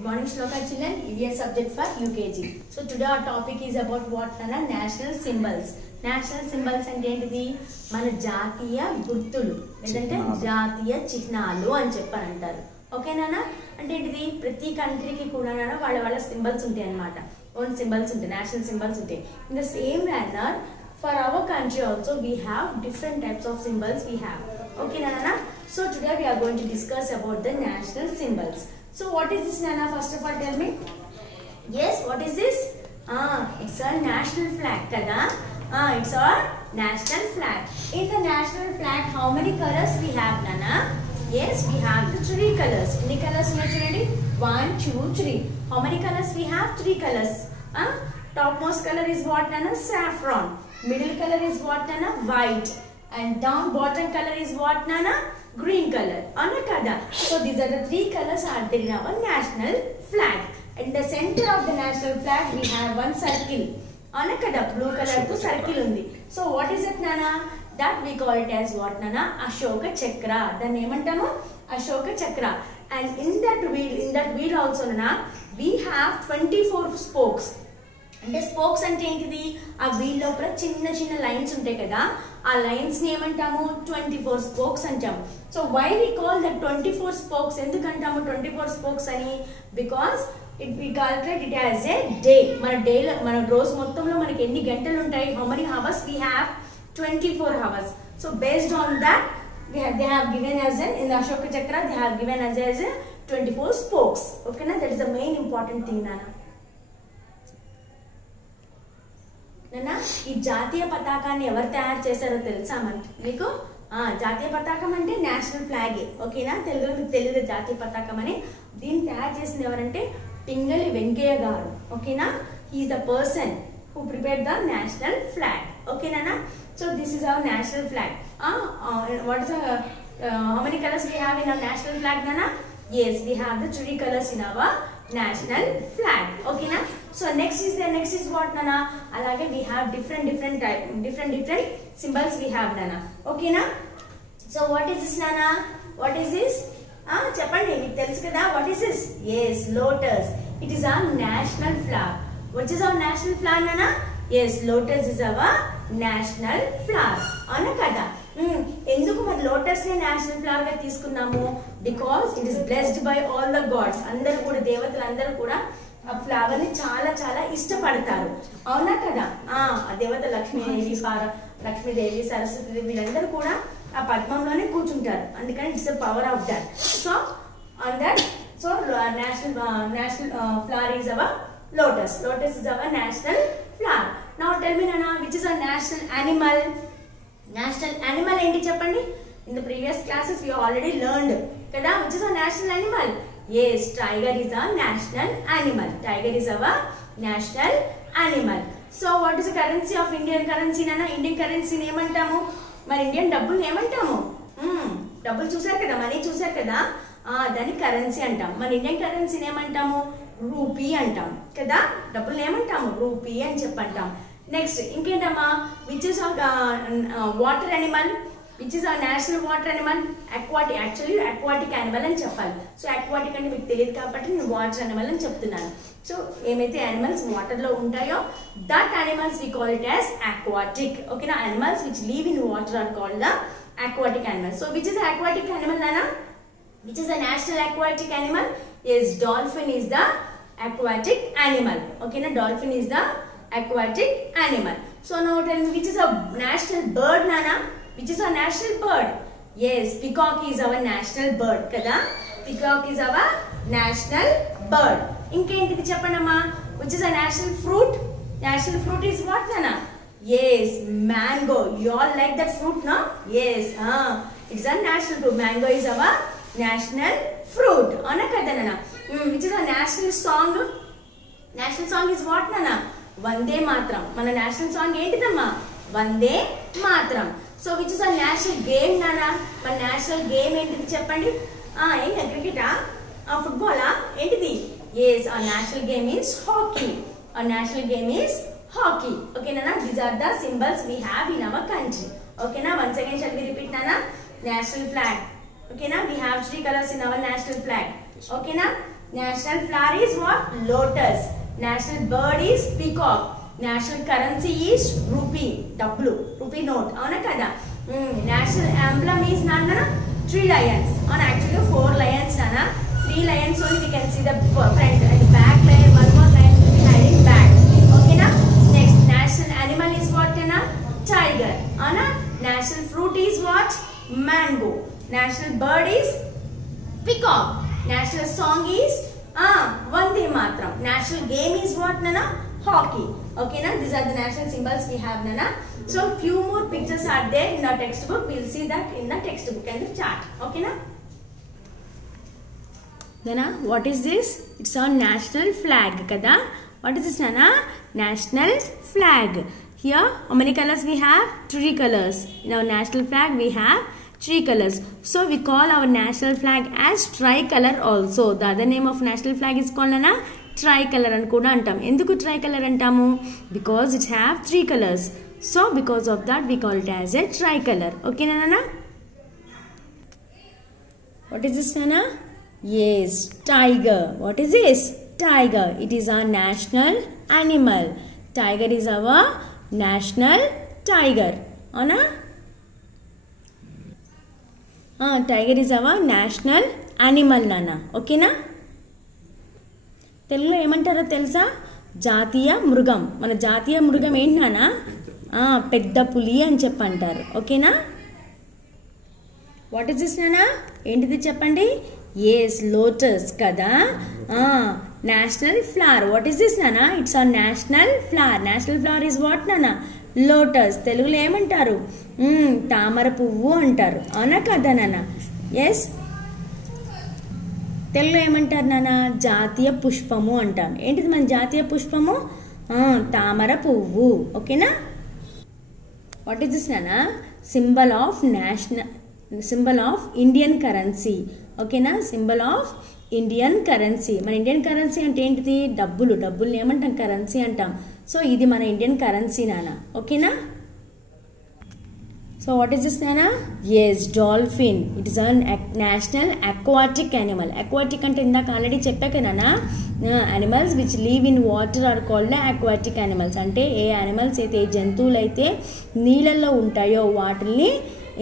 Good morning, Shloka children. EVS subject for UKG. So today our topic is about what are national symbols. National symbols అంటే ఏంటిది? మన జాతీయ గుర్తులు లేదంటే జాతీయ చిహ్నాలు అని చెప్పని అంటారు. ఓకేనా? అంటే ఏంటిది? ప్రతి కంట్రీకి కూడా వాళ్ళ సింబల్స్ ఉంటాయి అన్నమాట. ఓన్ సింబల్స్ ఉంటాయి, నేషనల్ సింబల్స్ ఉంటాయి. In the same manner, for our country also we have different types of symbols we have. Okay, Nana? So today we are going to discuss about the national symbols. So what is this, Nana? First of all, tell me. Yes, what is this? It's a national flag, kada? It's our national flag. In the national flag, how many colors we have, Nana? Yes, we have the 3 colors. How many colors we have? 1, 2, 3. How many colors we have? 3 colors. Topmost color is what, Nana? Saffron. Middle color is what, Nana? White. And down bottom color is what, Nana? Green color. Anakada. So these are the 3 colors are there in our national flag. In the center of the national flag we have one circle. Anakada. Blue color to circle undi. So what is it, Nana? That we call it as what, Nana? Ashoka Chakra. The name antamo Ashoka Chakra. And in that wheel also, Nana, we have 24 spokes. అంటే spokes అంటే ఏంటిది? ఆ wheel లోపల చిన్న చిన్న lines ఉంటాయి కదా, ఆ లైన్స్ ని ఏమంటాము? 24 స్పోక్స్ అంటాము. So why we call that 24 spokes? ఎందుకంటాము 24 స్పోక్స్ అని? Because we calculate it as a day. మన రోజు మొత్తంలో మనకి ఎన్ని గంటలు ఉంటాయి? How many hours we have? 24 hours. So based on that they have given as in the Ashoka Chakra they have given as 24 spokes. Okay na? That is the main important thing, Nana. నన్నా, ఈ జాతీయ పతాకాన్ని ఎవరు తయారు చేశారో తెలుసా మీకు? జాతీయ పతాకం అంటే నేషనల్ ఫ్లాగే. ఓకేనా? తెలుగులో మీకు తెలియదు జాతీయ పతాకం అని. దీన్ని తయారు చేసింది ఎవరంటే పింగళి వెంకయ్య గారు. ఓకేనా? He's the person who prepared the national flag. ఓకేనా? So this is our national flag. What is how many colours we have in our national flag, Nana? Yes, we have the 3 colors in our national flag. Okay na? So next is what, Nana? Alage we have different symbols we have, Nana. Okay na? So what is this, Nana? What is this? Cheppandi, meeku telusu kada. What is this? Yes, lotus. It is our national flag. What is our national flag, Nana? Yes, lotus is our national flag. Ana kada? ఎందుకు మరి lotus ని national flower గా తీసుకున్నాము? Because it is blessed by all the gods. అందరూ కూడా దేవతలు అందరూ కూడా ఆ ఫ్లవర్ ని చాలా చాలా ఇష్టపడతారు. అవునా కదా? ఆ దేవత లక్ష్మీదేవి సరస్వతి వీళ్ళందరూ కూడా ఆ పద్మంలోనే కూర్చుంటారు. అందుకని it's the power of that. So on that national flower is our lotus. Lotus is our national flower. Now tell me, Nana, which is our national animal? National animal ఏంటి చెప్పండి? In the previous classes we already learned kada. Which is our national animal? Yes, tiger is our national animal. Tiger is our national animal. So what is the currency of Indian currency, Nana? Indian currency ని ఏమంటాము? మరి Indian డబ్బుల్ని ఏమంటాము? డబ్బులు చూసారు కదా, money చూసారు కదా, దాన్ని కరెన్సీ అంటాం. మన ఇండియన్ కరెన్సీని ఏమంటాము? రూపీ అంటాం కదా. డబ్బుల్ని ఏమంటాము? రూపీ అని చెప్పంటాం. నెక్స్ట్ ఇంకేంటమ్మా? Which is water animal? Which is our national water animal? Aquatic. Actually aquatic animal అని చెప్పాలి. సో అక్వాటిక్ అంటే మీకు తెలియదు కాబట్టి నేను వాటర్ యానిమల్ అని చెప్తున్నాను. సో ఏమైతే యానిమల్స్ వాటర్ లో ఉంటాయో that animals we call it as aquatic. ఓకేనా? Animals which live in water are called the aquatic animal. So which is the aquatic animal, Nana? Which is the national aquatic animal? Yes, dolphin is the aquatic animal. Okay na? Dolphin is the aquatic animal. So now tell me, which is a national bird, Nana? Which is our national bird? Yes, peacock is our national bird kada. Peacock is our national bird. Inkentidi cheppandamma? Which is a national fruit? National fruit is what, Nana? Yes, mango. You all like that fruit, no? Yes, it's a national fruit. Mango is our national fruit. Ana kada, Nana? Which is a national song? National song is what, Nana? Vande Matram. Mana national song ఏంటిదమ్మా? Vande Matram. So which is a national game, Nana? మన national game ఏంటిది చెప్పండి? ఏంటి? క్రికెటా? ఫుట్బాలా? ఏంటిది? Yes, our national game is hockey. Our national game is hockey. Okay, Nana? These are the symbols we have in our country. Okay, na? Once again shall we repeat, Nana? National flag. Okay, na? We have 3 colors in our national flag. Okay, na? National flower is what? Lotus. National bird is peacock. National currency is rupee. Rupee note. Avuna kada? National emblem is nana 3 lions. On actually 4 lions nana. 3 lions only we can see the front and back lion. One more lion will be hiding back. Okay na? Next, national animal is what nana? Tiger. Avuna? National fruit is what? Mango. National bird is peacock. National song is Vande Mataram. National game is what nana? Hockey. Okay na? These are the national symbols we have nana. So few more pictures are there in our textbook. We'll see that in the textbook and the chart. Okay na? Nana, what is this? It's our national flag kada. What is this nana? National flag. Here how many colors we have? 3 colors. In our national flag we have 3 colors. So we call our national flag as tricolor also. The other name of national flag is called nana tricolor అని కూడా అంటాం. ఎందుకు tricolor అంటాము? Because it have 3 colors. So because of that we call it as a tricolor. Okay nana? What is this nana? Yes, tiger. What is this? Tiger. It is our national animal. Tiger is our national tiger. Ana? Tiger is our national animal nana. Okay na? తెలుగులో ఏమంటారో తెలుసా? జాతీయ మృగం. మన జాతీయ మృగం ఏంటి నానా? పెద్ద పులి అని చెప్పంటారు. ఓకేనా? వాట్ ఇస్ దిస్ నానా? ఏంటిది చెప్పండి? ఎస్, లోటస్ కదా. National flower. What is this నానా? It's our national flower. National flower is what నానా? లోటస్. తెలుగులో ఏమంటారు? తామర పువ్వు అంటారు. అవునా కదా నాన్న? ఎస్. తెలుగులో ఏమంటారు నాన్న? జాతీయ పుష్పము అంటాం. ఏంటిది మన జాతీయ పుష్పము? తామర పువ్వు. ఓకేనా? వాట్ ఈస్ దిస్ నాన్న? Symbol of Indian currency. ఓకేనా? Symbol of Indian currency. మన ఇండియన్ కరెన్సీ అంటే ఏంటిది? డబ్బుల్ని ఏమంటాం? కరెన్సీ అంటాం. సో ఇది మన ఇండియన్ కరెన్సీ నాన్న. ఓకేనా? So what is this nana? Yes, dolphin. It is a national aquatic animal. Aquatic ante indaka already cheppaka nana. Animals which live in water are called aquatic animals. Ante A animals అయితే జంతువులు అయితే నీళ్ళల్లో ఉంటాయో వాటిని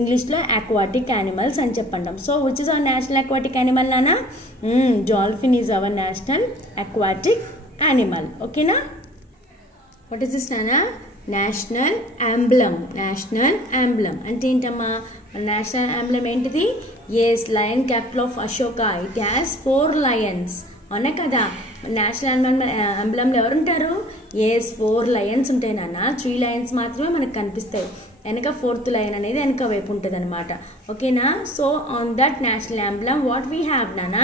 English లో aquatic animals అని చెప్పంటాం. So which is our national aquatic animal nana? Dolphin is our national aquatic animal. Okay na? What is this nana? National emblem. National emblem అంటే ఏంటమ్మా? నేషనల్ ఎంబ్లమ్ ఏంటిది? Yes, lion capital of Ashoka. It has 4 lions. అవునా కదా? National ఎంబ్లమ్లో ఎవరుంటారు? Yes, 4 Lions ఉంటాయి నాన్న. 3 Lions మాత్రమే మనకు కనిపిస్తాయి. వెనక 4th లయన్ అనేది వెనక వైపు ఉంటుంది అనమాట. ఓకేనా? So on that national emblem what we have నాన్న?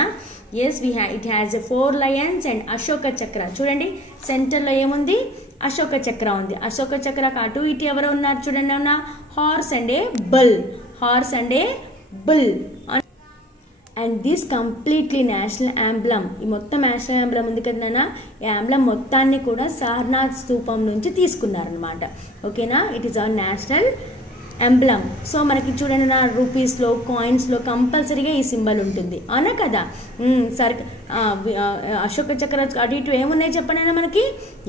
Yes, it has 4 lions and Ashoka Chakra. చూడండి సెంటర్లో ఏముంది? అశోక చక్ర ఉంది. అశోక చక్ర అటు ఇటు ఎవరు ఉన్నారు చూడండి. ఏమన్నా? Horse and A bull. Horse and A bull. And this completely national emblem. ఈ మొత్తం నేషనల్ ఎంబ్లమ్ ఉంది కదా నాన్న? ఈ ఎంబ్లమ్ మొత్తాన్ని కూడా సారనాథ్ స్తూపం నుంచి తీసుకున్నారనమాట. ఓకేనా? It is our national emblem. So మనకి చూడండి నా రూపీస్లో, కాయిన్స్లో కంపల్సరీగా ఈ సింబల్ ఉంటుంది. అవునా కదా? సరే, అశోక చక్ర అటు ఇటు ఏమున్నాయి చెప్పండి మనకి?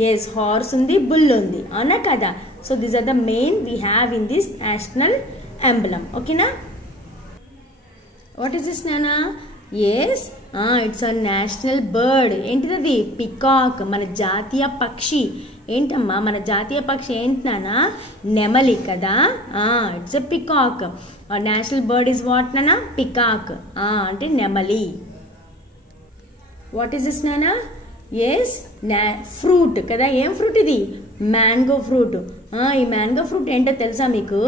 ఎస్, హార్స్ ఉంది, బుల్ ఉంది. అవునా కదా? So these are the main we have in this national emblem. ఓకేనా? వాట్ ఈస్ దిస్ నానా? Yes, it's a national bird. ఏంటిది? పికాక్. మన జాతీయ పక్షి. ఏంటమ్మా మన జాతీయ పక్షి ఏంటి నానా? నెమలి కదా. It's a peacock. National bird is what నానా? పికాక్. అంటే నెమలి. వాట్ ఈస్ దిస్ నానా? ఎస్, ఫ్రూట్ కదా. ఏం ఫ్రూట్ ఇది? Mango fruit. ఈ మ్యాంగో ఫ్రూట్ ఏంటో తెలుసా మీకు?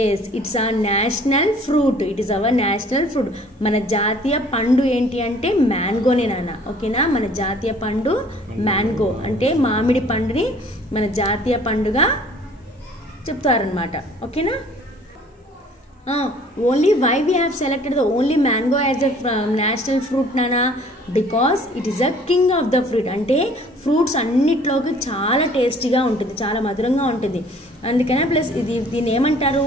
Yes, it's our national fruit. It is our national fruit. మన జాతీయ పండు ఏంటి అంటే మ్యాంగోనే నాన్న. ఓకేనా? మన జాతీయ పండు మ్యాంగో. అంటే మామిడి పండుని మన జాతీయ పండుగా చెప్తారనమాట. ఓకేనా? Only why we have selected the only mango as a national fruit నానా? Because it is a king of the fruit. అంటే ఫ్రూట్స్ అన్నిట్లోకి చాలా టేస్టీగా ఉంటుంది, చాలా మధురంగా ఉంటుంది. అందుకనే ప్లస్ దీన్ని ఏమంటారు?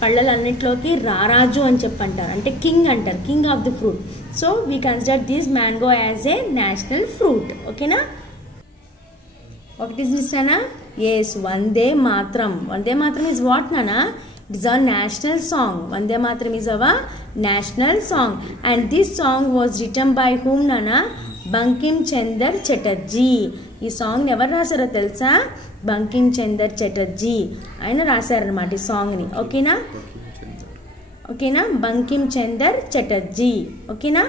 పళ్ళలన్నిట్లోకి రారాజు అని చెప్పంటారు. అంటే కింగ్ అంటారు, king of the fruit. So we consider this mango as a national fruit. Okay na? What is this, Nana? Yes, Vande Matram. Vande Matram is what, Nana? It is our national song. Vande Matram is our national song. And this song was written by whom, Nana? Bankim Chandra Chatterjee. ఈ song ఎవరు రాశారో తెలుసా? బంకిం చందర్ చటర్జీ ఆయన రాశారనమాట ఈ సాంగ్ని. ఓకేనా? ఓకేనా? బంకిం చందర్ చటర్జీ. ఓకేనా?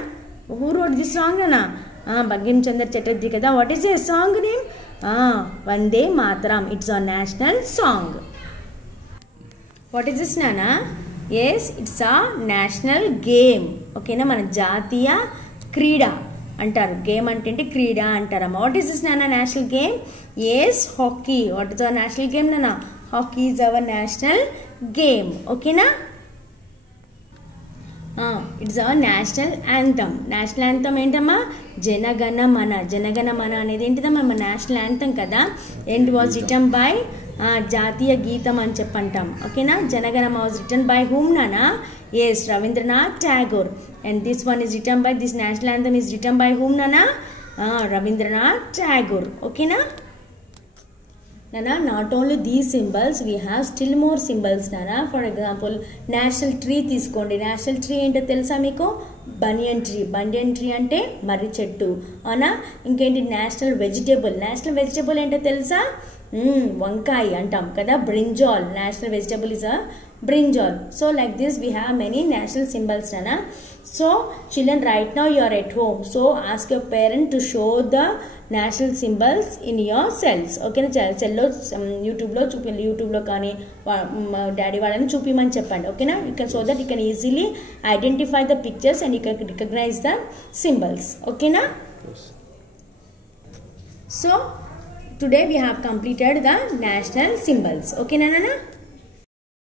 హూ రోట్ దిస్ సాంగ్ అనా? బంకిం చందర్ చటర్జీ కదా. What is the song name? Vande Mataram. It's our national song. What is this నానా? Yes, it's a national game. ఓకేనా? మన జాతీయ క్రీడ అంటారు. గేమ్ అంటే క్రీడ అంటారమ్మా. వాట్ ఈస్ దిస్ నానా national game? Yes, hockey. What is our national game నానా? Hockey is our national game. ఓకేనా? It's our national anthem. National anthem ఏంటమ్మా? జనగణ మన. జనగణ మన అనేది ఏంటిదమ్మా? మన నేషనల్ యాంథమ్ కదా. అండ్ వాజ్ రిటన్ బై జాతీయ గీతం అని చెప్పంటాం. ఓకేనా? Janagana was written by whom నానా? Yes, Rabindranath Tagore. And this one is written by, this national anthem is written by whom నానా? రవీంద్రనాథ్ ఠాగూర్. ఓకేనా? Nana, not only these symbols, we have still more symbols, Nana. For example, national tree తీసుకోండి. national tree ఏంటో తెలుసా మీకు? బనియన్ tree. బనియన్ tree అంటే మర్రి చెట్టు. అవునా? ఇంకేంటి? National vegetable. నేషనల్ వెజిటేబుల్ ఏంటో తెలుసా? వంకాయ అంటాం కదా. Brinjal. National vegetable is a brinjal. So like this we have many national symbols, Nana. So children, right now you are at home, so ask your parent to show the national symbols in your cells. Okay na? Cell lo YouTube lo కానీ daddy వాళ్ళని చూపిమని చెప్పండి. ఓకేనా? you can, so that you can easily identify the pictures and you can recognize the symbols. Okay na? So today we have completed the national symbols. Okay na, Nana?